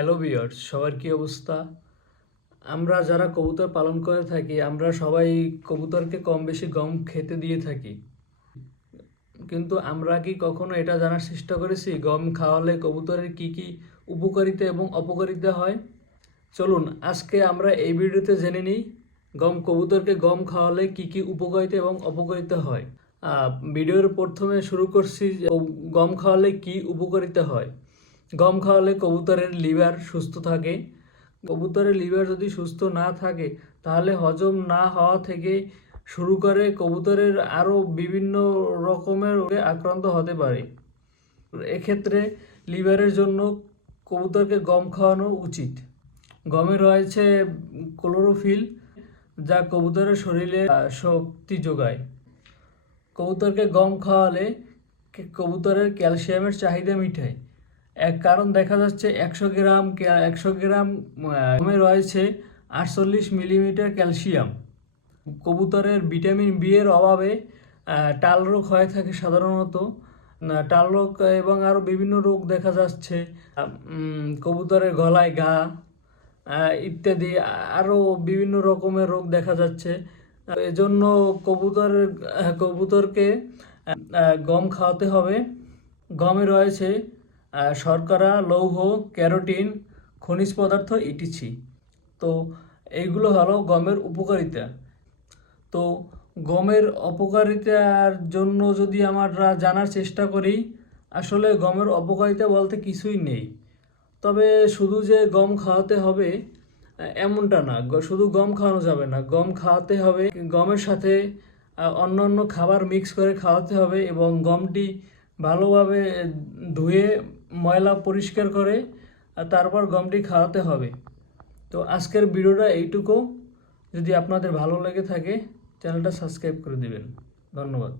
Hello বিয়ার্স সবার কি অবস্থা? আমরা যারা কবুতর পালন করে থাকি, আমরা সবাই কবুতরকে কম বেশি গম খেতে দিয়ে থাকি। কিন্তু আমরা কি কখনো এটা জানার চেষ্টা করেছি? গম খাওয়ালে কবুতরের কি কি উপকারিতা এবং অপকারিতা হয়? চলুন, আজকে আমরা এই ভিডিওতে জেনে নিই, গম, কবুতরকে গম খাওয়ালে কি কি উপকারিতা এবং অপকারিতা হয়। ভিডিওর প্রথমে শুরু করছি গম খাওয়ালে কি উপকারিতা হয়। গম খাওয়ালে কবুতরের লিভার সুস্থ থাকে। কবুতরের লিভার যদি সুস্থ না থাকে, তাহলে হজম না হওয়া থেকে শুরু করে কবুতরের আরও বিভিন্ন রকমের রোগে আক্রান্ত হতে পারে। এক্ষেত্রে লিভারের জন্য কবুতরকে গম খাওয়ানো উচিত। গমে রয়েছে ক্লোরোফিল, যা কবুতরের শরীরে শক্তি যোগায়। কবুতরকে গম খাওয়ালে কবুতরের ক্যালসিয়ামের চাহিদা এক কারণ দেখা যাচ্ছে একশো গ্রাম একশো গ্রাম রয়েছে আটচল্লিশ মিলিমিটার ক্যালসিয়াম। কবুতরের ভিটামিন বি এর অভাবে টাল রোগ হয়ে থাকে সাধারণত। টাল রোগ এবং আরও বিভিন্ন রোগ দেখা যাচ্ছে। কবুতরের গলায় আহ, ইত্যাদি আরও বিভিন্ন রকমের রোগ দেখা যাচ্ছে। এজন্য কবুতরের আহ, কবুতরকে গম খাওয়াতে হবে। গমে রয়েছে শর্করা, লৌহ, ক্যারোটিন, খনিজ পদার্থ ইটিছি তো এইগুলো হলো গমের উপকারিতা। তো গমের অপকারিতার জন্য যদি আমরা জানার চেষ্টা করি, আসলে গমের অপকারিতা বলতে কিছুই নেই। তবে শুধু যে গম খাওয়াতে হবে এমনটা না। শুধু গম খাওয়ানো যাবে না। গম খাওয়াতে হবে, গমের সাথে অন্য অন্য খাবার মিক্স করে খাওয়াতে হবে এবং গমটি ভালোভাবে ধুয়ে ময়লা পরিষ্কার করে তারপর গমটি খাওয়াতে হবে। তো আজকের ভিডিওটা এইটুকু। যদি আপনাদের ভালো লেগে থাকে, চ্যানেলটা সাবস্ক্রাইব করে দিবেন। ধন্যবাদ।